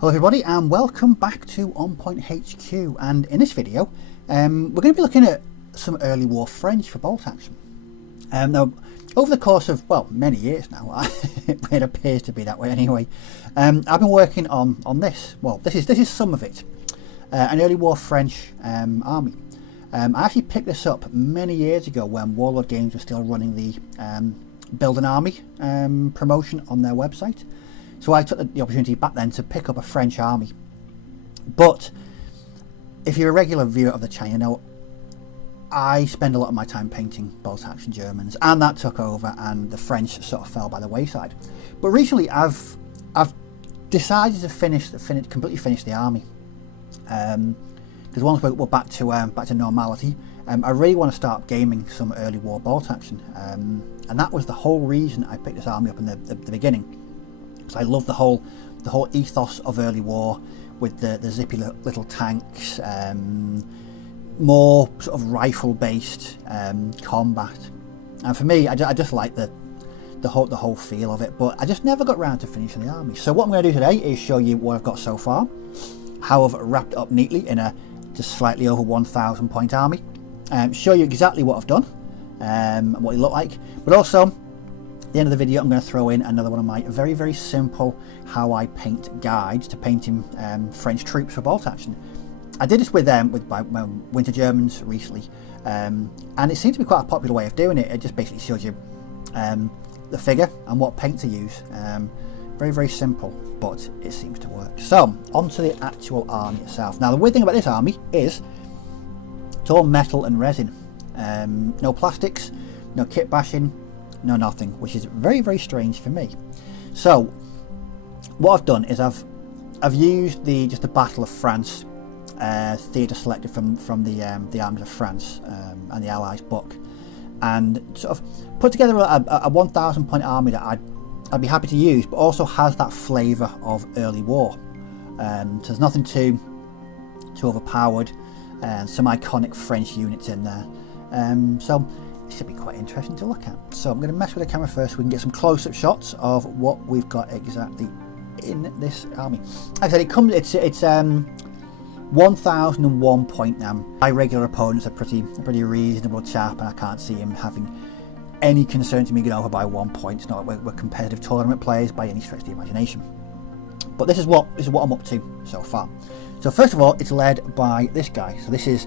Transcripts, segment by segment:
Hello everybody and welcome back to On Point HQ, and in this video we're going to be looking at some early war French for bolt action. Now over the course of, well, many years now, it appears to be that way anyway, I've been working on this. Well, this is some of it, an early war French army. I actually picked this up many years ago when Warlord Games was still running the Build an Army promotion on their website. So I took the opportunity back then to pick up a French army. But if you're a regular viewer of the channel, you know I spend a lot of my time painting bolt action Germans, and that took over and the French sort of fell by the wayside. But recently I've decided to completely finish the army. Because once we're back to normality, I really want to start gaming some early war bolt action. And that was the whole reason I picked this army up in the beginning. So I love the whole ethos of early war with the zippy little tanks, more sort of rifle based combat, and for me I just like the whole feel of it. But I just never got around to finishing the army. So what I'm going to do today is show you what I've got so far, how I've wrapped it up neatly in a just slightly over 1,000 point army, show you exactly what I've done and what it looked like, but also at the end of the video I'm going to throw in another one of my very simple how I paint guides to painting French troops for bolt action. I did this with my Winter Germans recently, and it seems to be quite a popular way of doing it. It just basically shows you the figure and what paint to use. Very simple, but it seems to work. So onto the actual army itself. Now the weird thing about this army is it's all metal and resin, no plastics, no kit bashing, no nothing, which is very strange for me. So what I've done is I've used the Battle of France theatre selected from the Armies of France and the Allies book, and sort of put together a 1,000 point army that I'd be happy to use, but also has that flavour of early war. So there's nothing too overpowered, and some iconic French units in there. So it should be quite interesting to look at. So I'm going to mess with the camera first so we can get some close-up shots of what we've got exactly in this army. Like I said, it's 1001 point now. My regular opponent's a pretty reasonable chap, and I can't see him having any concern to me getting over by 1 point. It's not like we're competitive tournament players by any stretch of the imagination. But this is what I'm up to so far. So first of all, it's led by this guy. So this is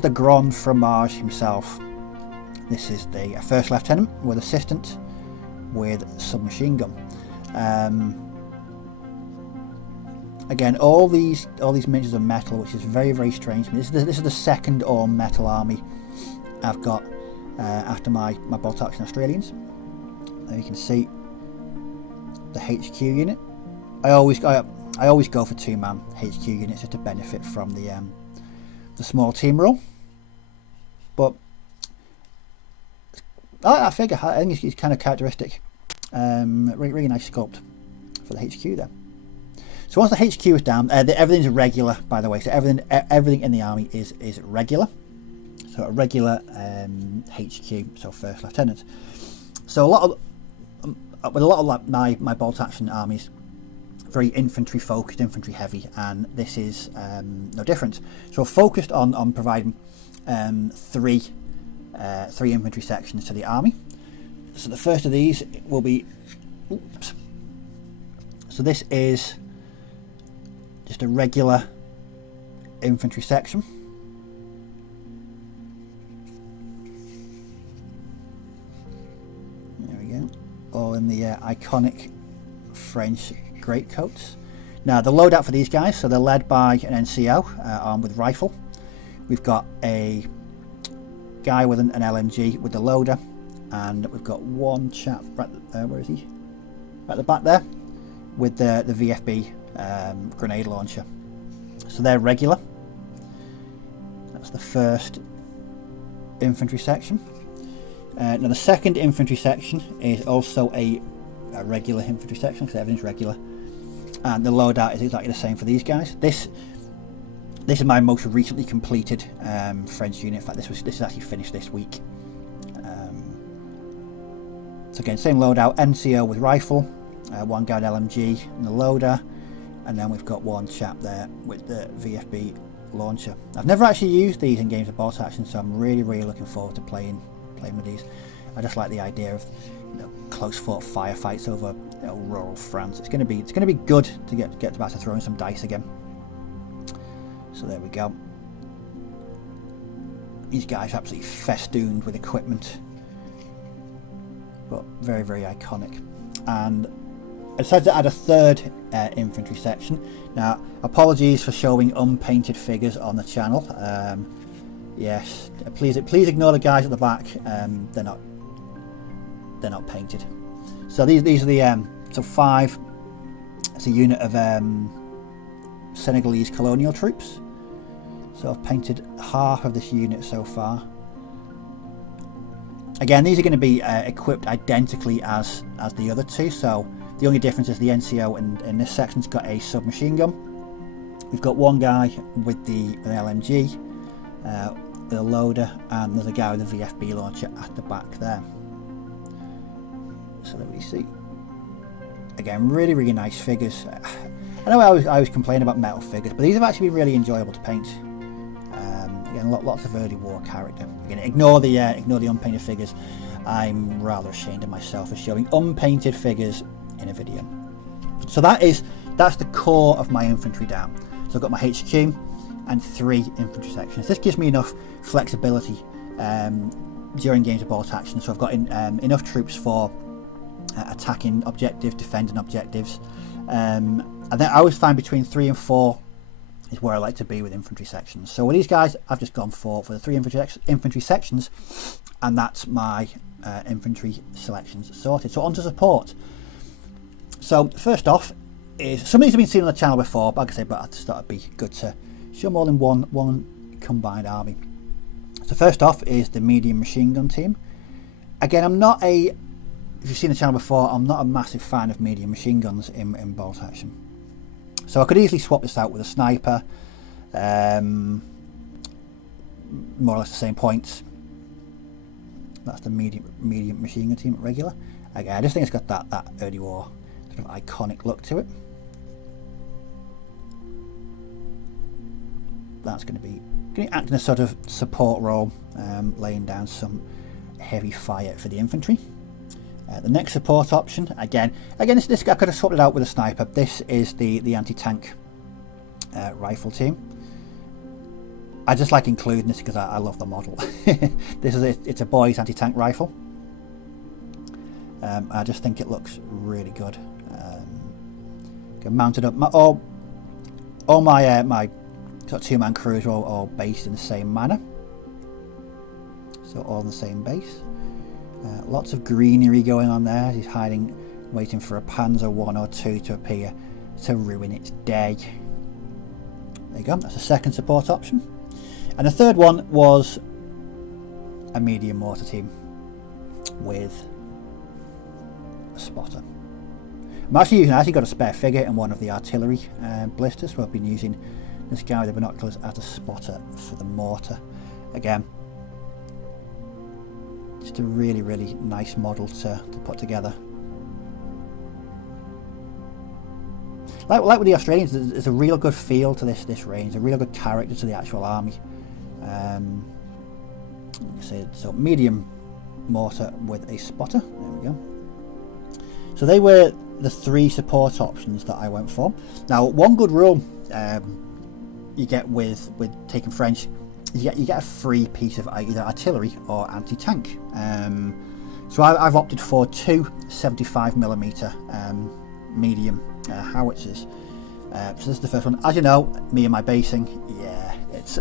the Grand Fromage himself. This is the first lieutenant with assistant with submachine gun. Again, all these miniatures of metal, which is very strange to me. This is the second all metal army I've got after my bolt action Australians. There you can see the HQ unit. I always go for 2-man HQ units just to benefit from the small team rule. But I figure I think it's kind of characteristic. Really nice sculpt for the HQ there. So once the HQ is down, everything's regular, by the way. So everything in the army is regular. So a regular HQ, so first lieutenant. So with a lot of like my bolt action armies, very infantry focused, infantry heavy, and this is no different. So focused on providing three infantry sections to the army. So the first of these will be, so this is just a regular infantry section. There we go, all in the iconic French greatcoats. Now the loadout for these guys, so they're led by an NCO armed with rifle. We've got a guy with an LMG with the loader, and we've got one chap right where is he? Right at the back there with the VFB grenade launcher. So they're regular. That's the first infantry section. Now the second infantry section is also a regular infantry section, because everything's regular, and the loadout is exactly the same for these guys. This is my most recently completed French unit. In fact, this is actually finished this week. So again, same loadout, NCO with rifle, one guy LMG, and the loader and then we've got one chap there with the VFB launcher. I've never actually used these in games of bolt action, so I'm really looking forward to playing with these. I just like the idea of, you know, close fought firefights over, you know, rural France. It's going to be good to get back to throwing some dice again. So there we go. These guys are absolutely festooned with equipment, but very iconic. And I decided to add a third infantry section. Now, apologies for showing unpainted figures on the channel. Yes, please ignore the guys at the back. They're not painted. So these are the so 5. It's a unit of Senegalese colonial troops. So I've painted half of this unit so far. Again, these are going to be equipped identically as the other two. So the only difference is the NCO in this section's got a submachine gun. We've got one guy with an LMG, with a loader, and there's a guy with a VFB launcher at the back there. So there we see. Again, really nice figures. I know I always complain about metal figures, but these have actually been really enjoyable to paint. Again, lots of early war character. Again, ignore the unpainted figures. I'm rather ashamed of myself for showing unpainted figures in a video. So that's the core of my infantry down. So I've got my HQ and 3 infantry sections. This gives me enough flexibility during games of bolt action. So I've got enough troops for attacking objectives, defending objectives, and then I always find between 3 and 4 is where I like to be with infantry sections. So with these guys, I've just gone for the 3 infantry sections, and that's my infantry selections sorted. So on to support. So first off is, some of these have been seen on the channel before, but like I say, but I just thought it'd be good to show more than one combined army. So first off is the medium machine gun team. Again, if you've seen the channel before, I'm not a massive fan of medium machine guns in bolt action. So I could easily swap this out with a sniper, more or less the same points. That's the medium machine gun team at regular. Again, I just think it's got that early war sort of iconic look to it. That's going to be act in a sort of support role, laying down some heavy fire for the infantry. The next support option, again, this I could have swapped it out with a sniper. This is the anti-tank rifle team. I just like including this because I love the model. It's a boys anti-tank rifle. I just think it looks really good. Mounted up. All my sort of 2-man crews are all based in the same manner. So all on the same base. Lots of greenery going on there. He's hiding, waiting for a Panzer 1 or 2 to appear to ruin its day. There you go, that's the second support option. And the third one was a medium mortar team with a spotter. I actually got a spare figure in one of the artillery blisters, so I've been using this guy with the binoculars as a spotter for the mortar. Again, just a really nice model to put together. Like with the Australians, there's a real good feel to this range, a real good character to the actual army. So medium mortar with a spotter. There we go. So they were the 3 support options that I went for. Now, one good rule you get with taking French, you get a free piece of either artillery or anti-tank. So I've opted for 2 75mm medium howitzers. So this is the first one. As you know, me and my basing, yeah, it's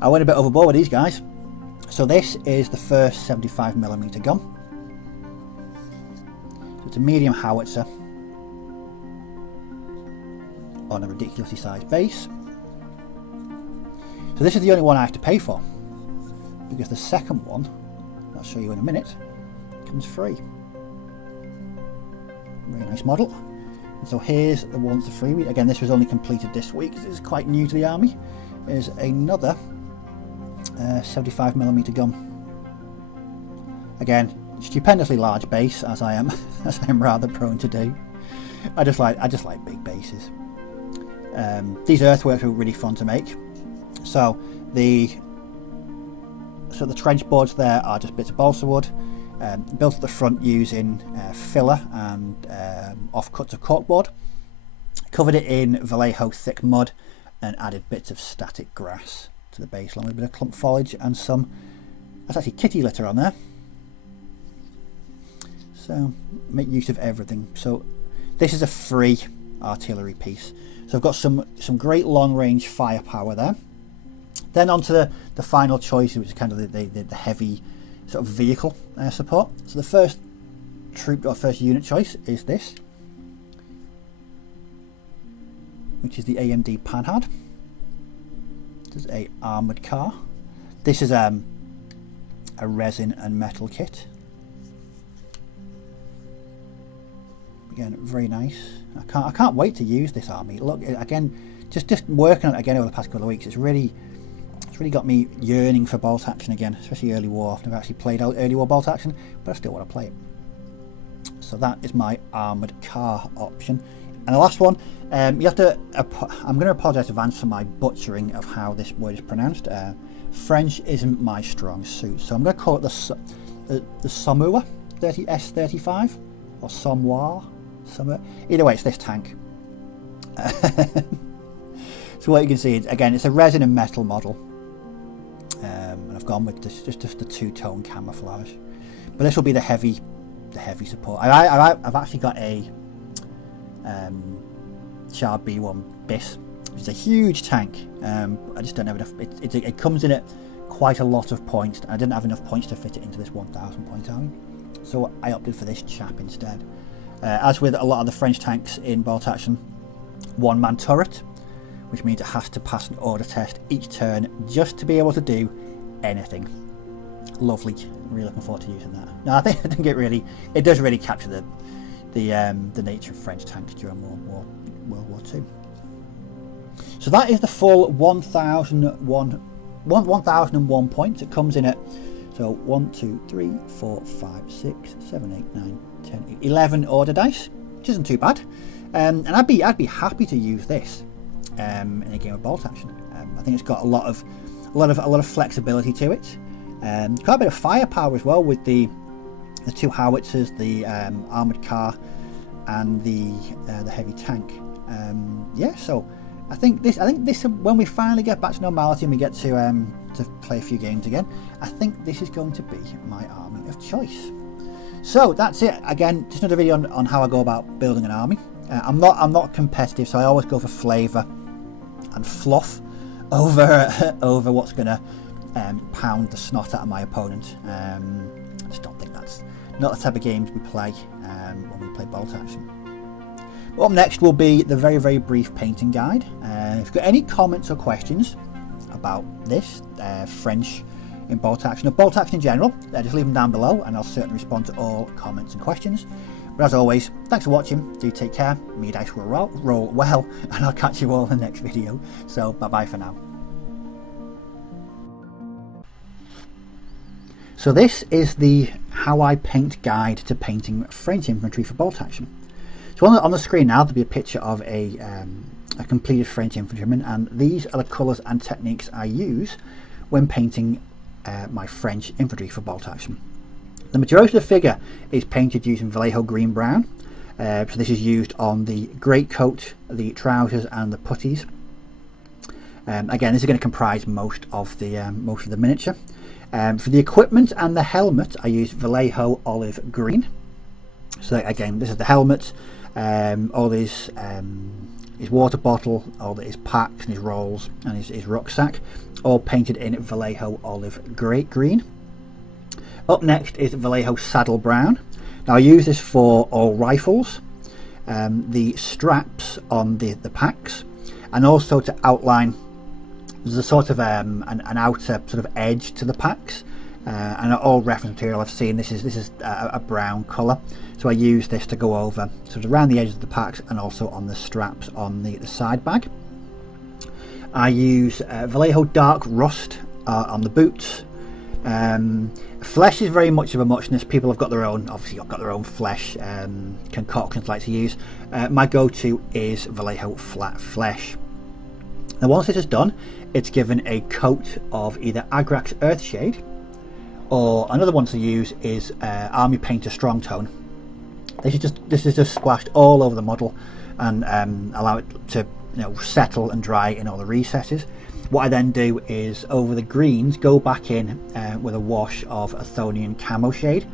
I went a bit overboard with these guys. So this is the first 75mm gun. So it's a medium howitzer on a ridiculously sized base. So this is the only one I have to pay for, because the second one, I'll show you in a minute, comes free. Very nice model. And so here's the ones for free. Again, this was only completed this week. This is quite new to the army. There's another 75mm gun. Again, stupendously large base, as I am rather prone to do. I just like big bases. These earthworks are really fun to make. So the trench boards there are just bits of balsa wood, built at the front using filler and offcuts of corkboard. Covered it in Vallejo thick mud and added bits of static grass to the base, along with a bit of clump foliage and that's actually kitty litter on there. So make use of everything. So this is a free artillery piece. So I've got some great long range firepower there. Then on to the final choice, which is kind of the heavy sort of vehicle support. So the first troop or first unit choice is this, which is the AMD Panhard. This is a armoured car. This is a resin and metal kit. Again, very nice. I can't wait to use this army. Look, again, just working on it again over the past couple of weeks, it's really got me yearning for bolt action again, especially early war. I've never actually played out early war bolt action, but I still want to play it. So that is my armoured car option. And the last one, you have to. I'm going to apologise in advance for my butchering of how this word is pronounced. French isn't my strong suit, so I'm going to call it the Saumur S35 or Saumur. Either way, it's this tank. So what you can see is, again, it's a resin and metal model, and I've gone with just the two-tone camouflage. But this will be the heavy support. I've actually got a Char B1 BIS, which is a huge tank. I just don't have enough. It comes in at quite a lot of points. I didn't have enough points to fit it into this 1,000 point army, so I opted for this chap instead. As with a lot of the French tanks in bolt action, one-man turret, which means it has to pass an order test each turn just to be able to do anything. Lovely. Really looking forward to using that. No, I think it does really capture the nature of French tanks during World War II. So that is the full 1,001 points. It comes in at 1, 2, 3, 4, 5, 6, 7, 8, 9, 10, 11 order dice, which isn't too bad. And I'd be happy to use this in a game of bolt action. I think it's got a lot of flexibility to it. Quite a bit of firepower as well with the two howitzers, the armoured car, and the heavy tank. So I think this when we finally get back to normality and we get to play a few games again, I think this is going to be my army of choice. So that's it. Again, just another video on how I go about building an army. I'm not competitive, so I always go for flavour and fluff over what's going to pound the snot out of my opponent. I just don't think that's not the type of games we play when we play bolt action. But up next will be the very, very brief painting guide. If you've got any comments or questions about this, French in bolt action, or bolt action in general, just leave them down below and I'll certainly respond to all comments and questions. But as always, thanks for watching, do take care, may dice will roll well, and I'll catch you all in the next video. So bye bye for now. So this is the How I Paint guide to painting French infantry for bolt action. So on the screen now there'll be a picture of a completed French infantryman, and these are the colours and techniques I use when painting my French infantry for bolt action. The majority of the figure is painted using Vallejo green brown. So this is used on the greatcoat, the trousers, and the puttees. Again, this is going to comprise most of the miniature. For the equipment and the helmet, I use Vallejo olive green. So again, this is the helmet, all his water bottle, all his packs and his rolls, and his rucksack, all painted in Vallejo olive green. Up next is Vallejo saddle brown. Now I use this for all rifles, the straps on the packs, and also to outline. There's a sort of an outer sort of edge to the packs, and all reference material I've seen, this is a brown colour, so I use this to go over sort of around the edges of the packs and also on the straps on the side bag. I use Vallejo dark rust on the boots, Flesh is very much of a muchness. People have got their own, obviously got their own flesh concoctions they like to use. My go-to is Vallejo flat flesh. Now once this is done, it's given a coat of either Agrax Earthshade, or another one to use is Army Painter Strong Tone. This is just splashed all over the model and allow it to settle and dry in all the recesses. What I then do is over the greens go back in with a wash of Athonian Camo Shade.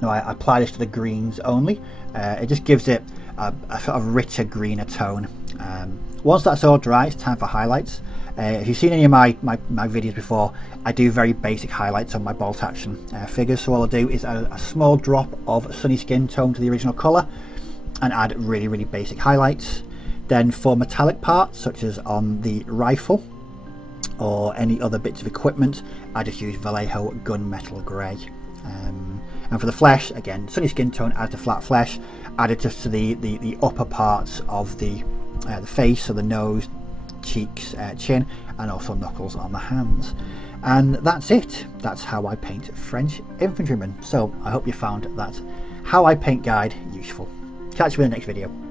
Now I apply this to the greens only. It just gives it a sort of richer, greener tone. Once that's all dry, it's time for highlights. If you've seen any of my videos before, I do very basic highlights on my bolt action figures. So all I do is add a small drop of Sunny Skin Tone to the original colour and add really, really basic highlights. Then for metallic parts, such as on the rifle or any other bits of equipment, I just use Vallejo Gunmetal Grey. And for the flesh, again, Sunny Skin Tone, add to flat flesh, added just to the upper parts of the face, so the nose, cheeks, chin, and also knuckles on the hands. And that's it. That's how I paint French infantrymen. So I hope you found that How I Paint guide useful. Catch you in the next video.